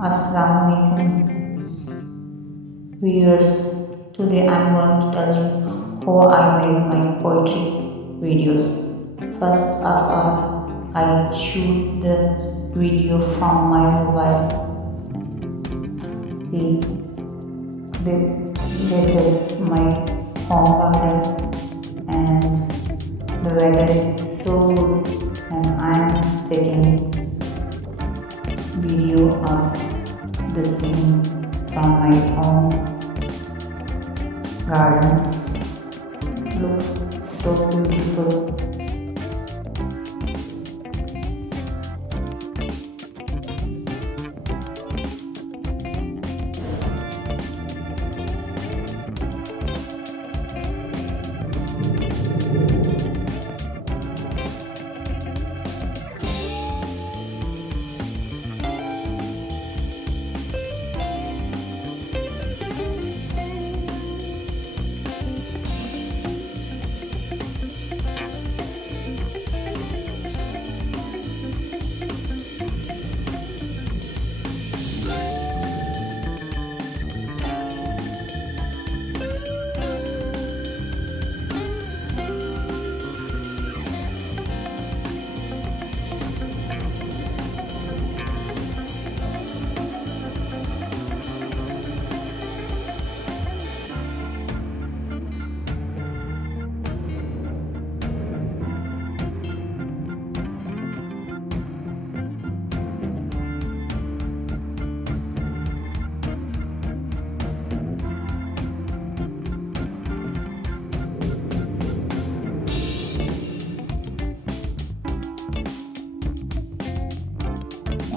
Assalamualaikum viewers. Today I'm going to tell you how I made my poetry videos. First of all, I shoot the video from my mobile. See, this this is my home garden and the weather is so good and I'm taking video of the scene from my home garden. Look so beautiful.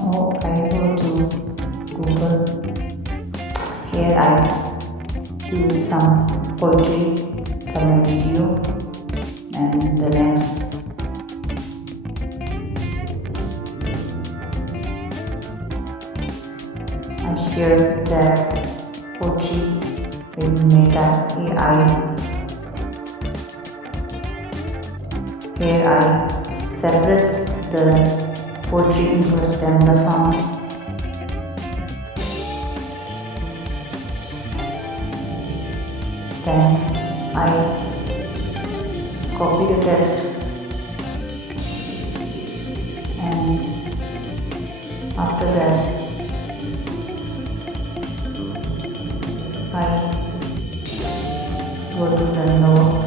Oh, I go to Google. Here I choose some poetry for my video, and the next I share that poetry with Meta AI. Here I separate the poetry into a stanza form. Then I copy the text and after that I go to the notes.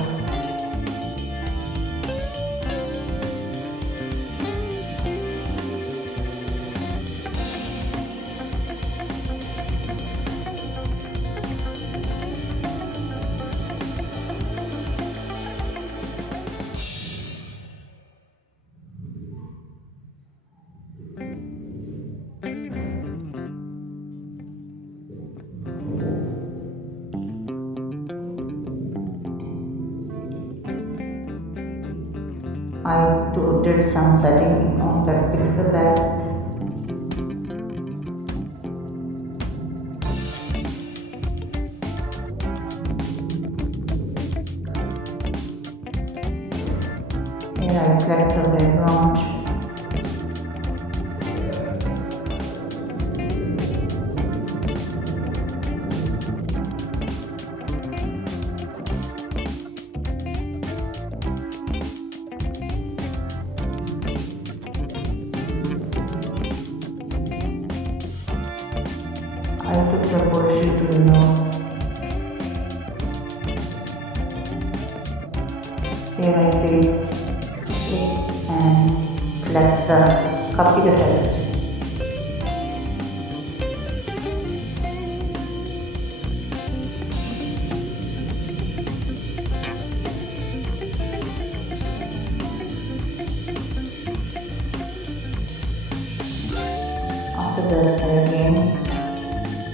Did some setting in Compact Pixel Lab. Here I select the background. I took the poetry to the node. Here I paste it and select the copy the text. After that I again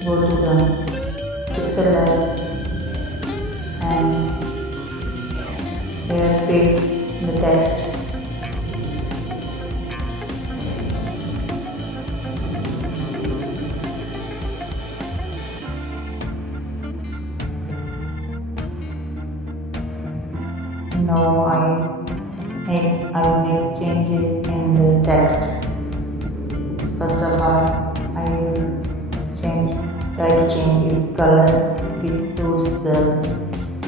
go to the pixel lab and here paste the text. Now I will make changes in the text. First of all, I will try to change its color which suits the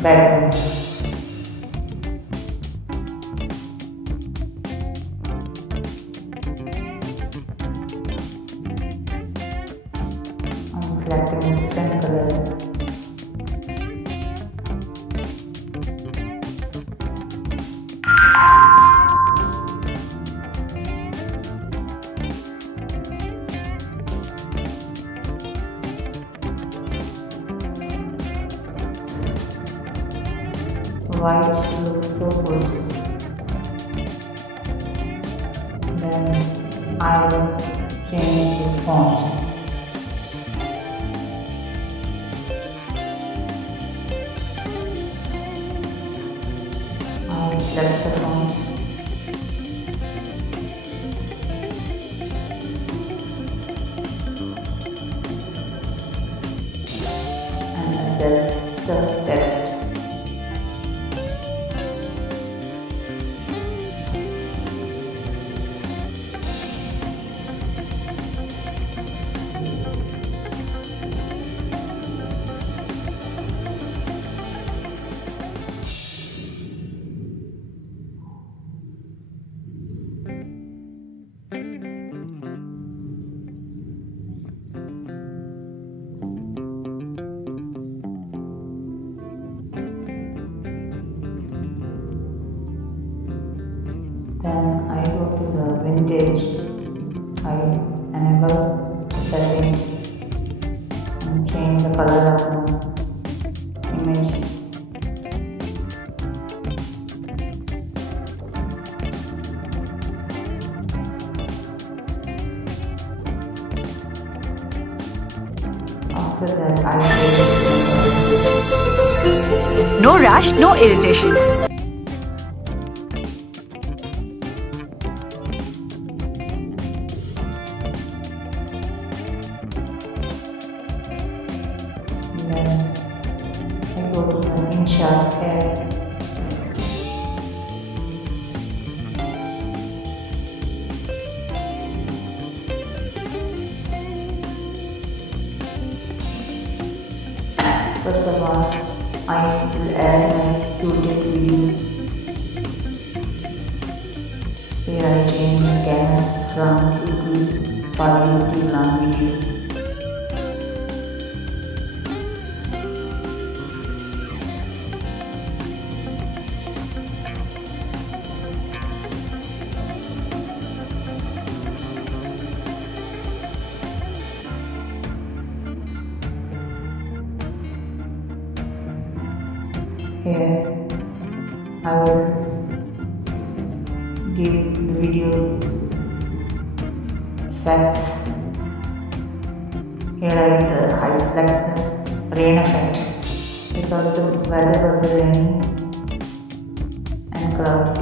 background. I'm selecting a different color. White looks so good. Then I will change the font. I select the font. And adjust the text. Then I go to the vintage. I enable the setting and change the color of the image. After that, I go. No rash, no irritation. Then I go to the insert here. First of all, I will add my YouTube video. Here I change the canvas from YouTube for YouTube long video. Here I will give the video effects. Here I select the rain effect because the weather was rainy and cloudy.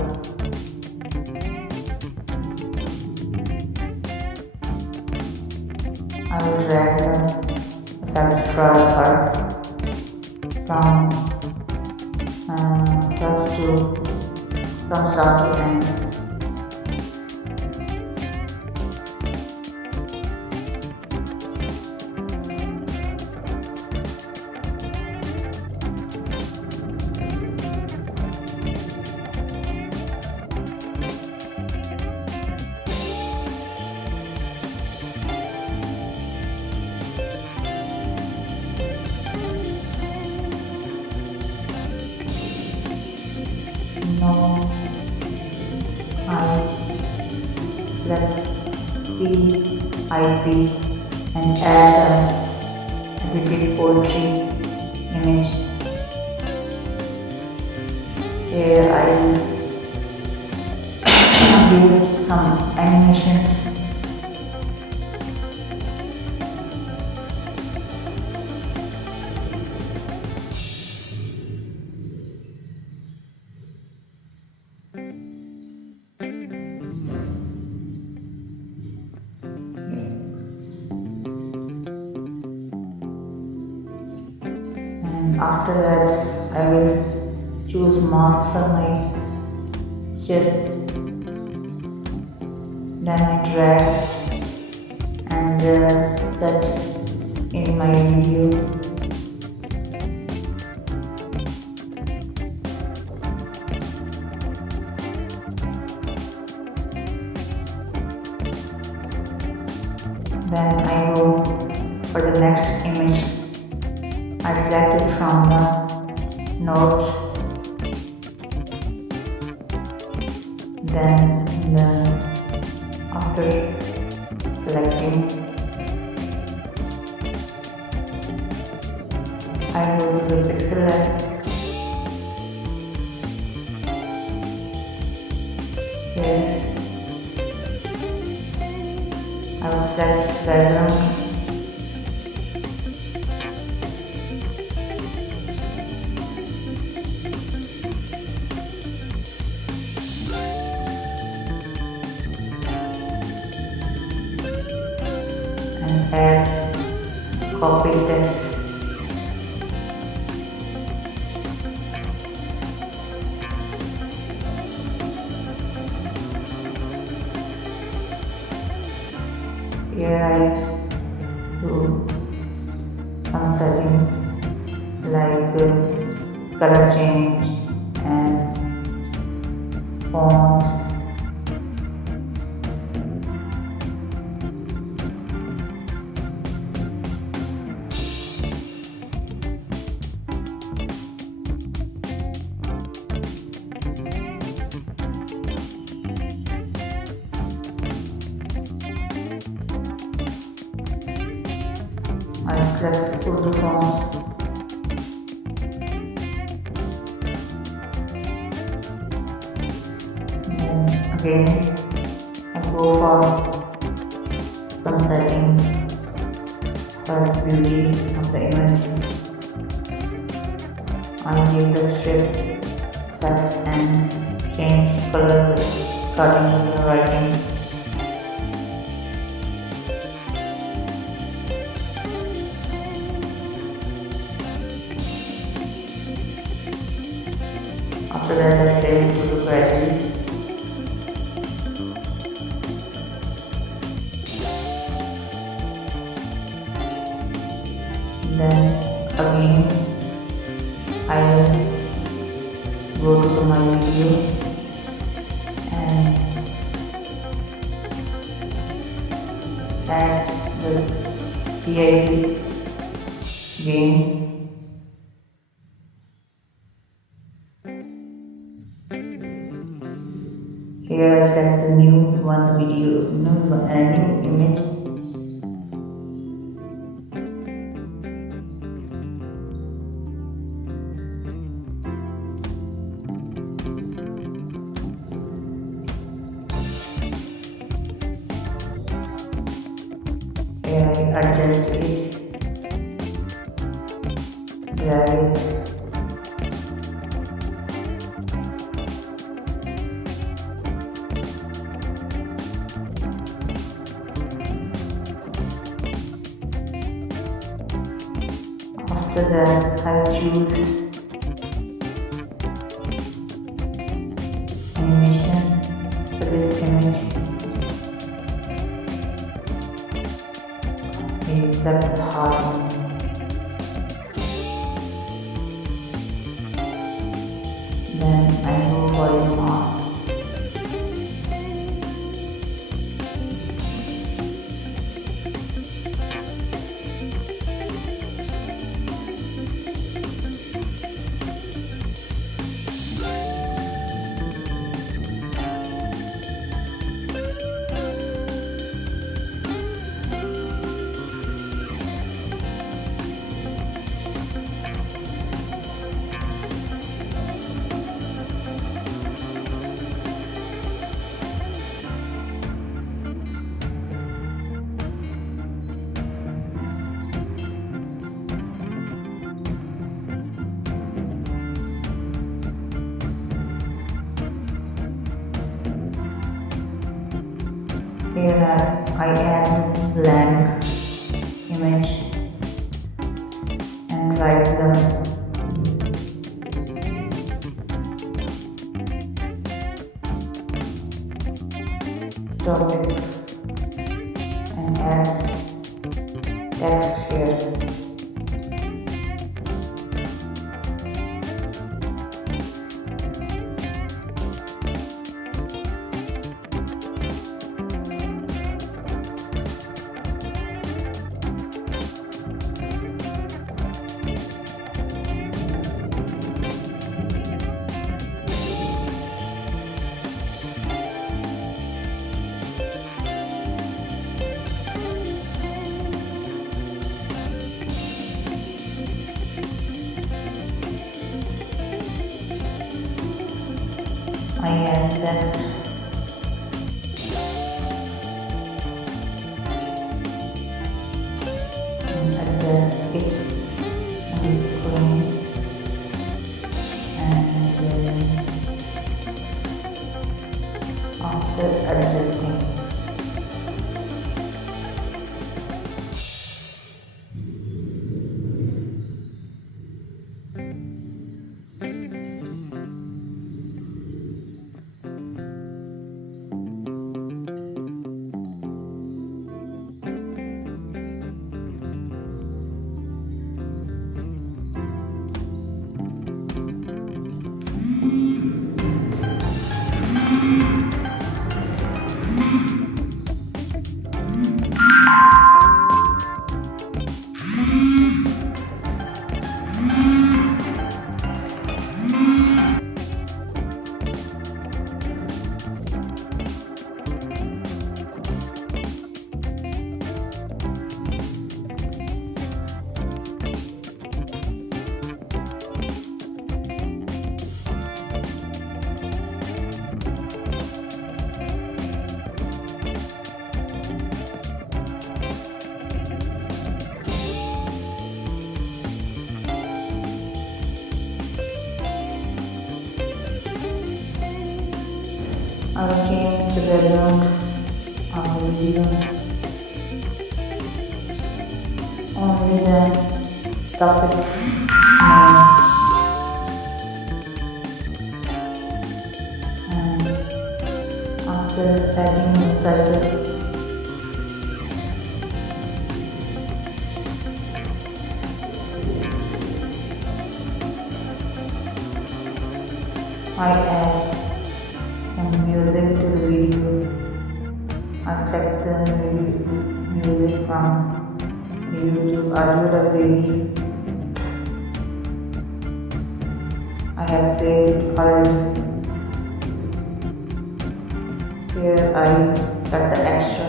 I will drag the effects from from start to end. Now I select PIP and add a vivid poetry image. Here I will build some animations. After that, I will choose mask for my shirt. Then I drag and set in my video. Then I go for the next image. I select it from the notes. Then after selecting, I go to the pixel lab. Here I will select background. And add copy text. Here I do some setting like color change and font. I select Urdu font. Then again I go for some setting for the beauty of the image. I give the strip effect and change color according to the writing. After that, I save it to the gallery. Then again, I will go to my video and add the PID game. Here I select the new image. Here I adjust it, drag it. After that, I choose animation for this image. I select the heart on it. Then I go for the mask. Here I add blank image and write the topic and add text here. I add text and adjust it on the screen, and after adjusting, I will change the background of the video. Only the topic name and after adding the title, I add some music to the video. I select the music from YouTube Audio.baby. I have saved it already. Here I cut the extra.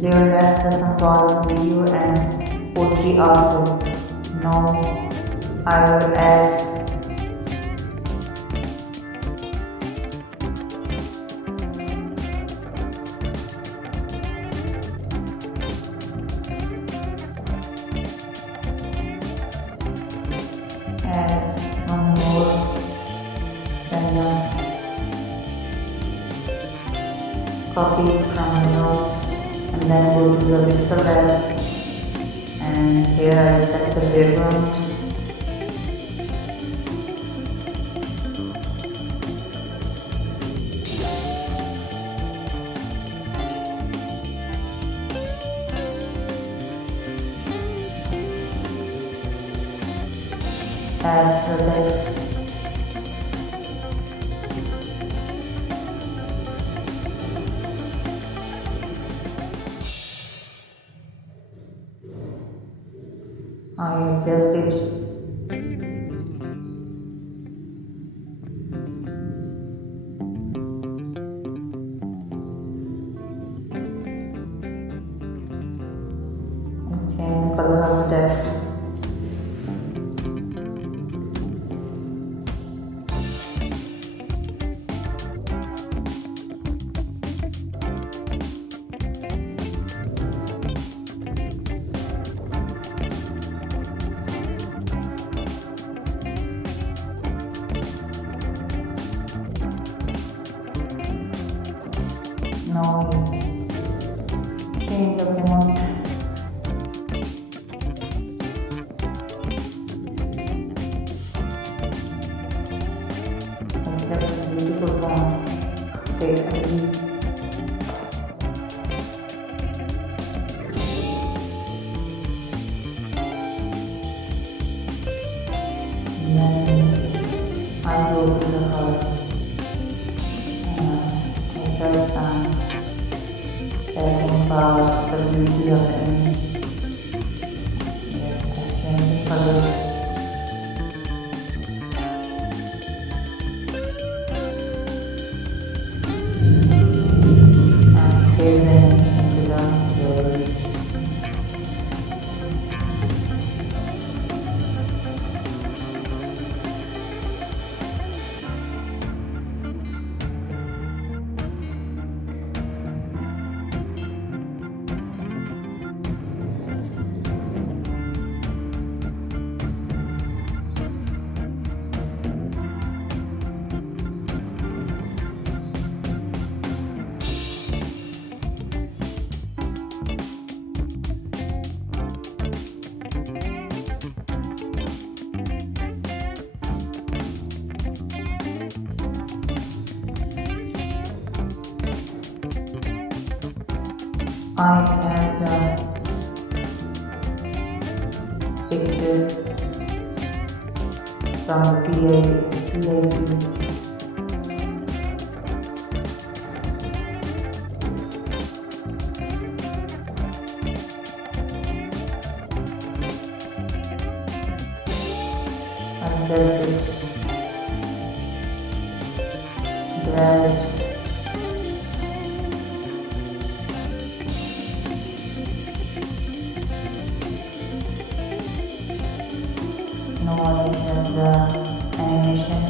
There left the some part of the video and poetry also. Now I will add one more stanza. Copy it from the notes and then go to the pixel lab, and here I select the background. Add the text. I adjust it. I change the color of the text. Now change the font. take a leap. Then I go to the hut. I felt sun setting about the beauty of the image. Yes, I change the color. And save the image into the gallery. I add the picture from the PIP. Adjust it, grab it, noise and the animation.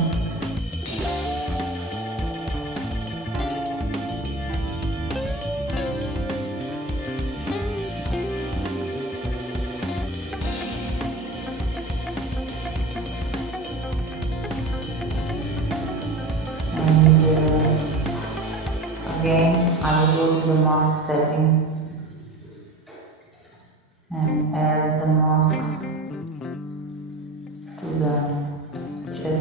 And again, I will go to the mask setting and add the mask to the picture.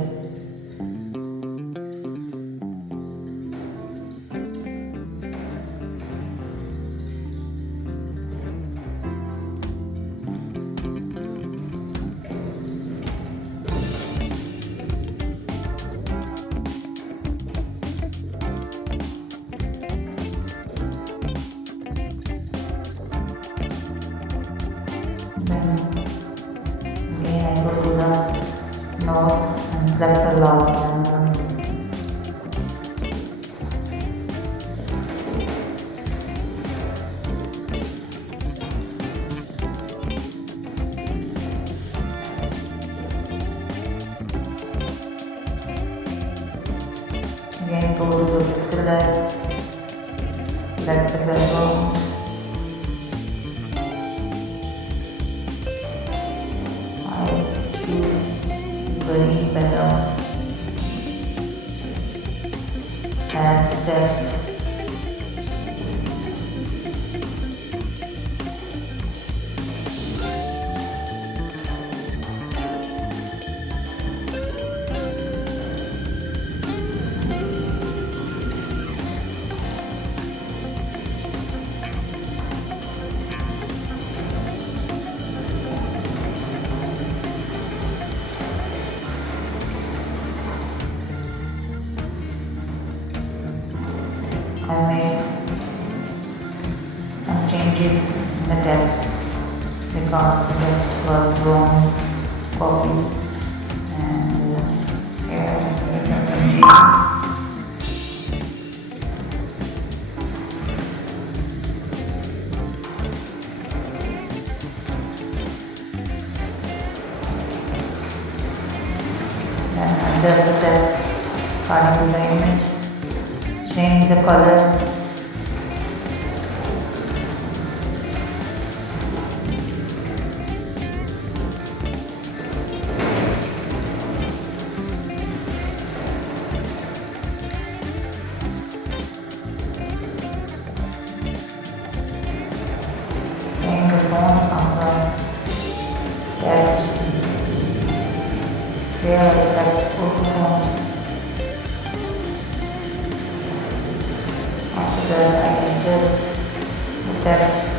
Then again I go to the nose and select the last one. Again go to the pixel layer, select the background. Very better. Add text. I made some changes in the text because the text was wrong copied, and here I made some changes. Then adjust the text according to the image. Change the color. Change the font of the text. Here I select auto font. that I adjust the text.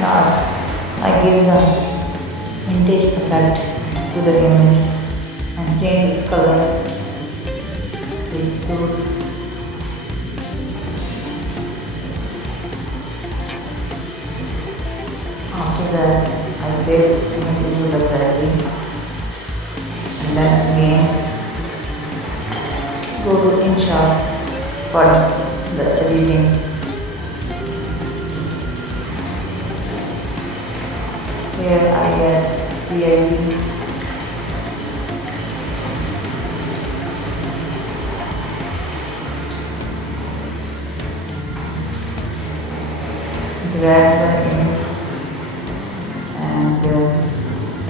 Last, I give the vintage effect to the image and change its color, its fruits. After that, I save the image into the gallery and then again go to InShot for the editing. Here I get PIV. Drag the image and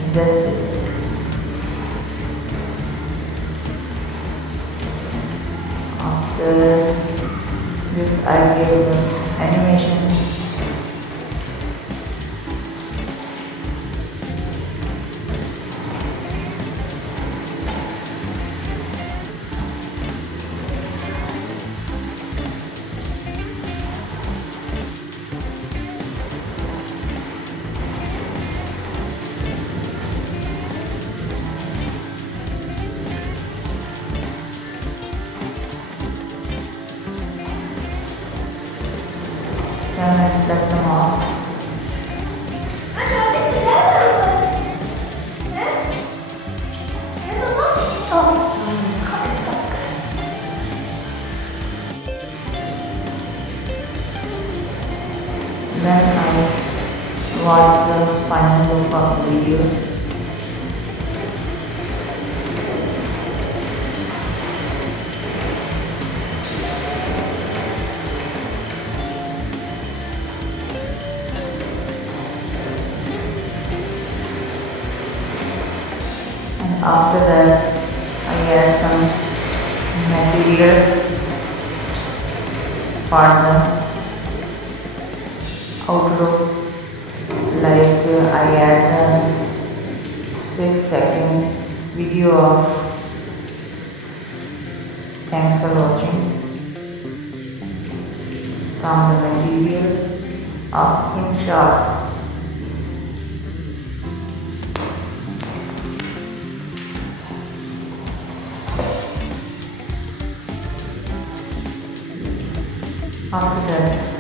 adjust it. After this, I give animation. Then I select the mask. Then I watch the final look of the video. And after that, I add some material for the outro, like I add a 6-second video of thanks for watching from the material of InShot. After that,